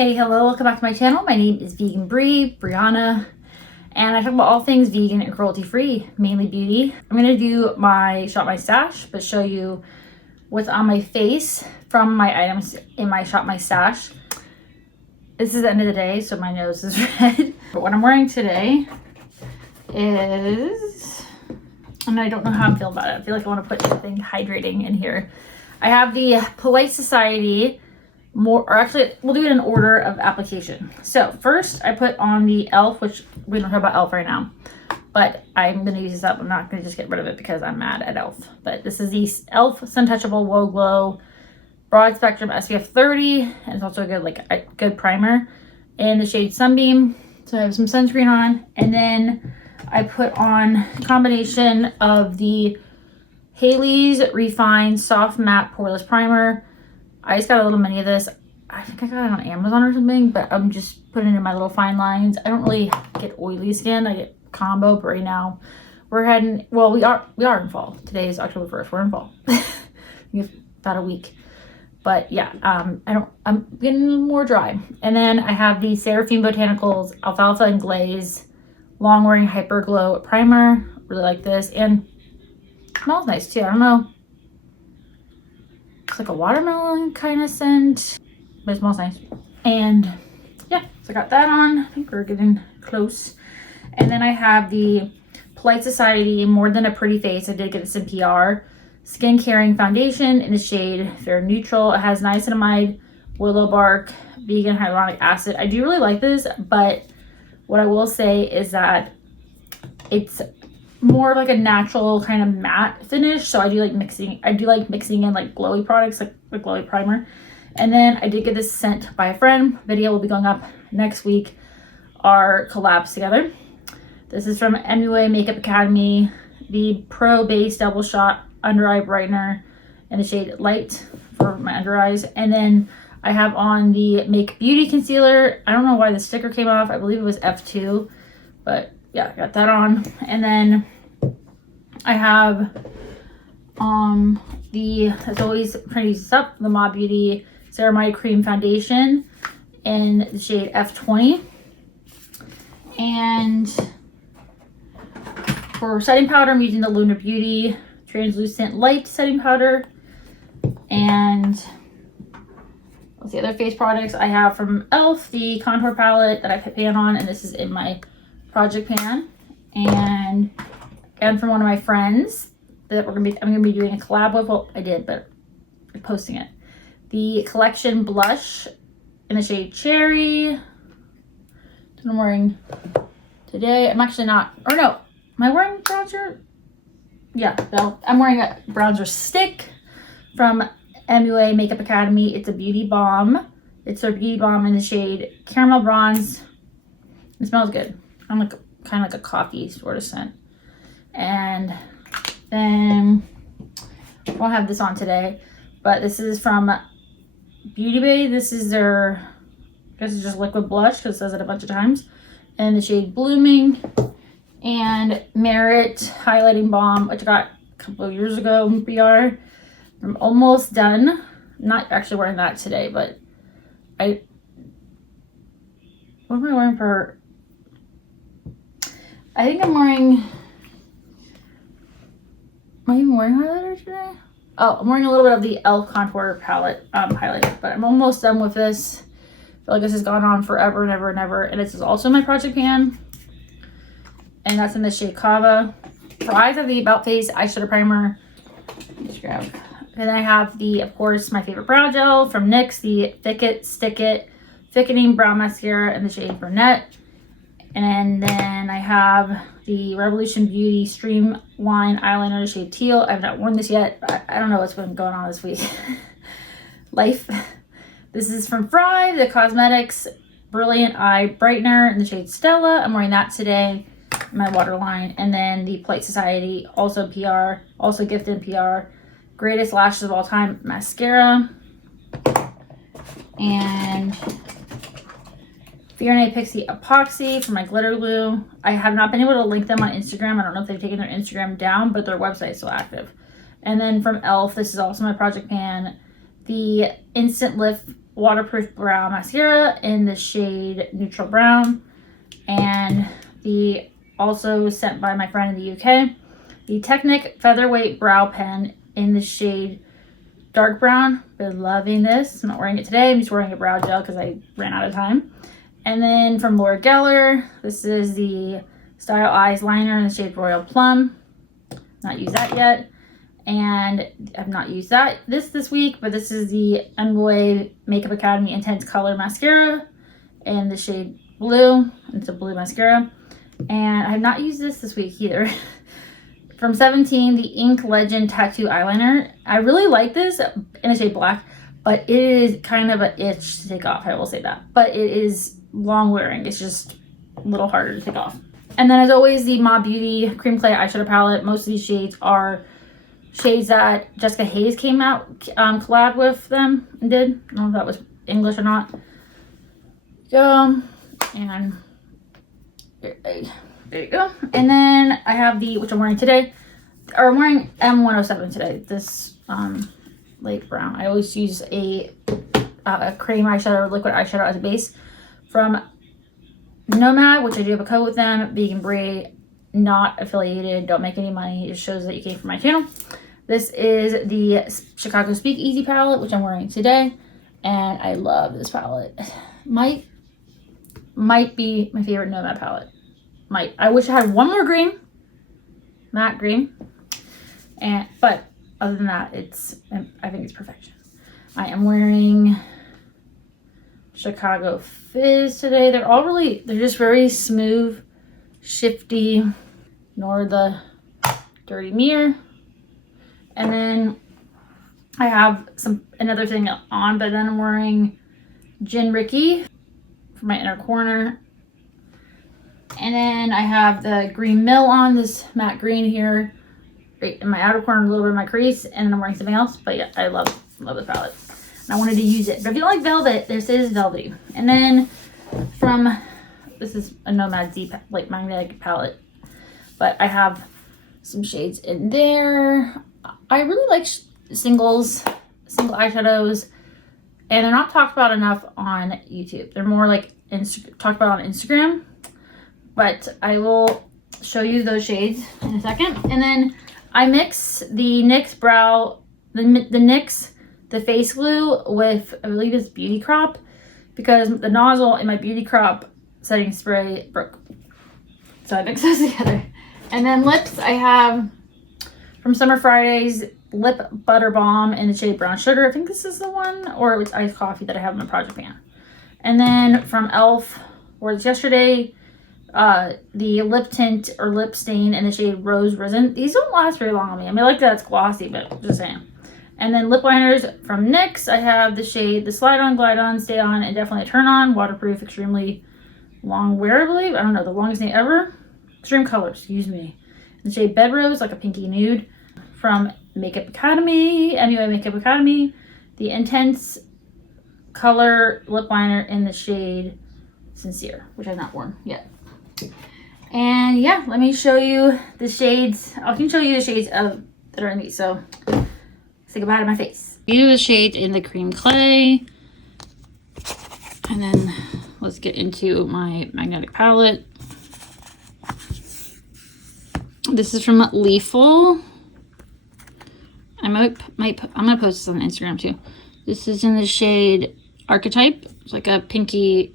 Hey, hello, welcome back to my channel. My name is Vegan Brianna, and I talk about all things vegan and cruelty-free, mainly beauty. I'm gonna do my Shop My Stash, but show you what's on my face from my items in my Shop My Stash. This is the end of the day, so my nose is red. But what I'm wearing today is, and I don't know how I'm feeling about it. I feel like I want to put something hydrating in here. I have the Polite Society, or actually we'll do it in order of application. So first I put on the e.l.f., which we don't talk about e.l.f. right now, but I'm going to use this up. I'm not going to just get rid of it because I'm mad at e.l.f. But this is the e.l.f. Sun Touchable Whoa Glow Broad Spectrum SPF 30, and it's also a good primer in the shade Sunbeam. So I have some sunscreen on, and then I put on a combination of the Haley's Refined Soft Matte Poreless Primer. I just got a little mini of this. I think I got it on Amazon or something, but I'm just putting it in my little fine lines. I don't really get oily skin. I get combo, but right now we're heading, well, we are in fall. Today is October 1st. We're in fall. We have about a week. But yeah, I'm getting more dry. And then I have the Seraphine Botanicals Alfalfa and Glaze Long Wearing Hyper Glow Primer. Really like this, and it smells nice too. I don't know. It's like a watermelon kind of scent, but it smells nice. And yeah, so I got that on. I think we're getting close. And then I have the Polite Society More Than a Pretty Face. I did get this in PR. Skin Caring Foundation in the shade Fair Neutral. It has niacinamide, willow bark, vegan hyaluronic acid. I do really like this, but what I will say is that it's more of like a natural kind of matte finish. So I do like mixing in like glowy products, like the glowy primer. And then I did get this sent by a friend. Video will be going up next week. Our collabs together. This is from MUA Makeup Academy, the Pro Base Double Shot Under Eye Brightener in the shade Light for my under eyes. And then I have on the Make Beauty Concealer. I don't know why the sticker came off. I believe it was F2, but yeah, I got that on. And then I have as always, pretty up, the Ma Beauty Ceramide Cream Foundation in the shade F20. And for setting powder, I'm using the Lunar Beauty Translucent Light Setting Powder. And what's the other face products I have from e.l.f., the contour palette that I put pan on, and this is in my project pan. And from one of my friends that I'm gonna be doing a collab with. Well, I did, but I'm posting it. The Collection Blush in the shade Cherry. That's what I'm wearing today. I'm actually not, or no, am I wearing bronzer? Yeah, no, I'm wearing a bronzer stick from MUA Makeup Academy. It's a beauty balm. It's a beauty balm in the shade Caramel Bronze. It smells good. I'm like kind of like a coffee sort of scent. And then I won't have this on today, but this is from Beauty Bay. This is their, I guess it's just liquid blush because it says it a bunch of times. And the shade Blooming. And Merit Highlighting Balm, which I got a couple of years ago in PR. I'm almost done. I'm not actually wearing that today, but what am I wearing for? I think I'm wearing, am I even wearing highlighter today? Oh, I'm wearing a little bit of the e.l.f. Contour Palette highlighter, but I'm almost done with this. I feel like this has gone on forever and ever and ever. And this is also my project pan. And that's in the shade Kava. For eyes, I have the About Face Eyeshadow Primer. Just grab. And then I have the, of course, my favorite brow gel from NYX, the Thick It, Stick It Thickening Brow Mascara in the shade Brunette. And then I have the Revolution Beauty Streamline Eyeliner in the shade Teal. I've not worn this yet. I don't know what's been going on this week. Life. This is from Fry, the Cosmetics Brilliant Eye Brightener in the shade Stella. I'm wearing that today. My waterline. And then the Polite Society, also PR, also gifted PR, Greatest Lashes of All Time Mascara. And Fiorne Pixie Epoxy for my glitter glue. I have not been able to link them on Instagram. I don't know if they've taken their Instagram down, but their website is still active. And then from e.l.f., this is also my project pan, the Instant Lift waterproof brow mascara in the shade Neutral Brown. And the also sent by my friend in the UK, the Technic Featherweight Brow Pen in the shade Dark Brown. Been loving this. I'm not wearing it today. I'm just wearing a brow gel because I ran out of time. And then from Laura Geller, this is the Style Eyes Liner in the shade Royal Plum. Not used that yet. And I've not used that this week, but this is the Envoy Makeup Academy Intense Color Mascara in the shade Blue. It's a blue mascara. And I have not used this week either. From 17, the Ink Legend Tattoo Eyeliner. I really like this in the shade Black, but it is kind of an itch to take off, I will say that. But it is long wearing. It's just a little harder to take off. And then as always, the Ma Beauty Cream Clay Eyeshadow Palette. Most of these shades are shades that Jessica Hayes came out, collab with them and did. I don't know if that was English or not. And there you go. And then I have the, which I'm wearing today, or I'm wearing M107 today. This light brown. I always use a cream eyeshadow or liquid eyeshadow as a base from Nomad, which I do have a code with them. Vegan Brie, not affiliated, don't make any money. It shows that you came from my channel. This is the Chicago Speakeasy palette, which I'm wearing today. And I love this palette. Might be my favorite Nomad palette. I wish I had one more green, matte green, but other than that, I think it's perfection. I am wearing Chicago Fizz today. They're just very smooth, shifty, nor the Dirty Mirror. And then I have another thing on, but then I'm wearing Gin Ricky for my inner corner. And then I have the Green Mill on, this matte green here, right in my outer corner, a little bit of my crease, and then I'm wearing something else. But yeah, I love this palette. And I wanted to use it. But if you don't like velvet, this is velvety. And then this is a Nomad Z, like magnetic palette. But I have some shades in there. I really like single eyeshadows, and they're not talked about enough on YouTube. They're more like talked about on Instagram. But I will show you those shades in a second. And then I mix the NYX the face glue with, I believe it's Beauty Crop, because the nozzle in my Beauty Crop setting spray broke. So I mix those together. And then lips, I have from Summer Fridays Lip Butter Balm in the shade Brown Sugar. I think this is the one, or it was Iced Coffee that I have in my project pan. And then from e.l.f. wore this yesterday, the lip tint or lip stain in the shade Rose Risen. These don't last very long on me. I mean, I like that it's glossy, but just saying. And then lip liners from NYX. I have the shade, the Slide On, Glide On, Stay On, and Definitely a Turn On. Waterproof, extremely long wear, I believe. I don't know, the longest name ever. Extreme Color, excuse me. The shade Bed Rose, like a pinky nude. From Makeup Academy, MUA Makeup Academy. The Intense Color lip liner in the shade Sincere, which I've not worn yet. And yeah, let me show you the shades. I can show you the shades that are in these. So say goodbye to my face. These are the shades in the Cream Clay. And then let's get into my magnetic palette. This is from Leaful. I'm gonna post this on Instagram too. This is in the shade Archetype. It's like a pinky,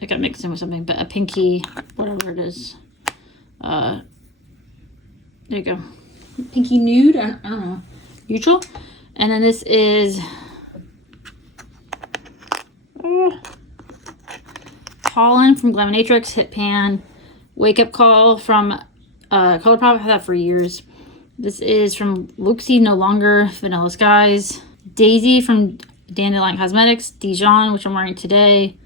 I got mixed in with something, but a pinky, whatever it is. There you go. Pinky nude, I don't know. Neutral. And then this is Pollen from Glaminatrix, Hit Pan, Wake Up Call from ColourPop. I've had that for years. This is from Luxie No Longer, Vanilla Skies. Daisy from Dandelion Cosmetics, Dijon, which I'm wearing today.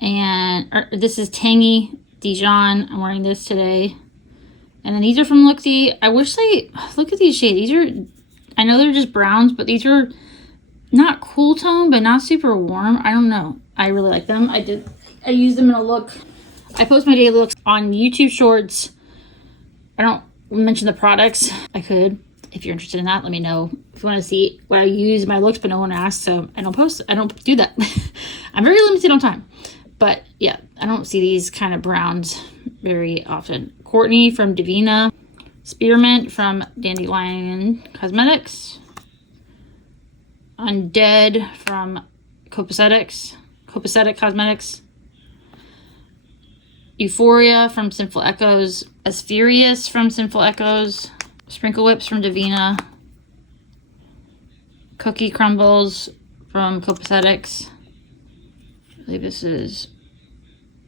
And this is Tangy Dijon. I'm wearing this today. And then these are from Luxie. I wish look at these shades. These are, I know they're just browns, but these are not cool tone, but not super warm. I don't know. I really like them. I use them in a look. I post my daily looks on YouTube Shorts. I don't mention the products. I could. If you're interested in that, let me know. if you want to see what I use my looks, but no one asks, so I don't post. I don't do that. I'm very limited on time. But yeah, I don't see these kind of browns very often. Courtney from Divina. Spearmint from Dandelion Cosmetics. Undead from Copacetic Cosmetics. Euphoria from Sinful Echoes. Aspherius from Sinful Echoes. Sprinkle Whips from Divina. Cookie Crumbles from Copacetics. I believe this is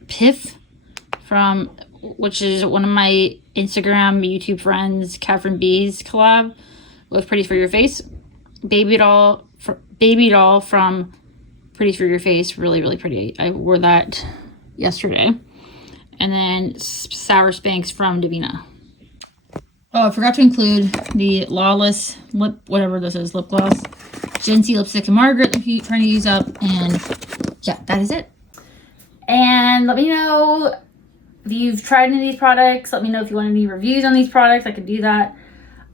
Piff from, which is one of my Instagram, YouTube friends, Catherine B's collab with Pretty For Your Face. Baby doll from Pretty For Your Face, really, really pretty. I wore that yesterday. And then Sour Spanx from Divina. Oh, I forgot to include the Lawless lip, whatever this is, lip gloss. Gen-C lipstick and Margaret, if you're trying to use up. And yeah, that is it. And let me know if you've tried any of these products. Let me know if you want any reviews on these products. I could do that.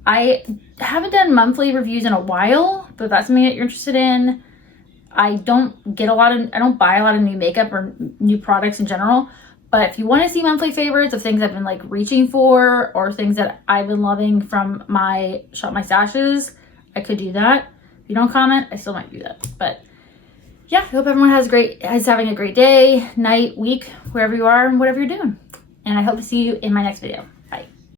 I haven't done monthly reviews in a while, but if that's something that you're interested in. I don't buy a lot of new makeup or new products in general. But if you want to see monthly favorites of things I've been like reaching for or things that I've been loving from my Shop My Stashes, I could do that. If you don't comment, I still might do that. But yeah, I hope everyone is having a great day, night, week, wherever you are and whatever you're doing. And I hope to see you in my next video.